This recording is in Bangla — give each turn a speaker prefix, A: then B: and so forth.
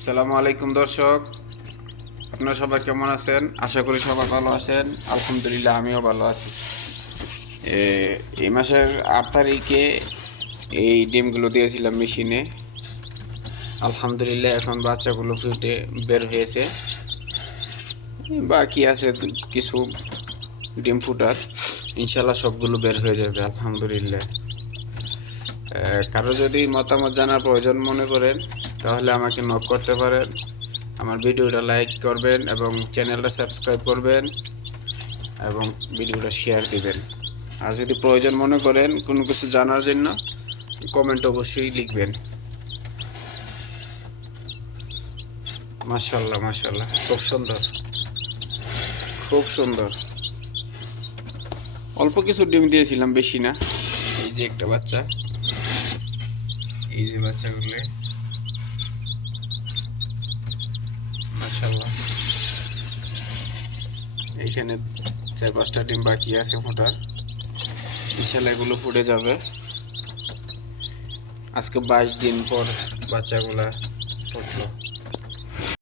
A: আসসালামু আলাইকুম, দর্শক। আপনারা সবাই কেমন আছেন? আশা করি সবাই ভালো আছেন। আলহামদুলিল্লাহ, আমিও ভালো আছি। এই মাসের আট তারিখে এই ডিমগুলো দিয়েছিলাম মেশিনে। আলহামদুলিল্লাহ, এখন বাচ্চাগুলো ফুটে বের হয়েছে। বাকি আছে কিছু ডিম ফুটার। ইনশাল্লাহ সবগুলো বের হয়ে যাবে, আলহামদুলিল্লাহ। কারও যদি মতামত জানার প্রয়োজন মনে করেন তাহলে আমাকে নক করতে পারেন। আমার ভিডিওটা লাইক করবেন এবং চ্যানেলটা সাবস্ক্রাইব করবেন এবং ভিডিওটা শেয়ার দিবেন। আর যদি প্রয়োজন মনে করেন কোনো কিছু জানার জন্য, কমেন্ট অবশ্যই লিখবেন। মাশাল্লাহ মাশাল্লাহ, খুব সুন্দর। খুব সুন্দর। অল্প কিছু ডিম দিয়েছিলাম, বেশি না। এই যে একটা বাচ্চা। এই যে বাচ্চাগুলো। মাশাল্লাহ এইখানে চার পাঁচটা ডিম বাকি আছে ফোটার ইনশাল্লাহ এগুলো ফুটে যাবে। আজকে বাইশ দিন পর বাচ্চাগুলা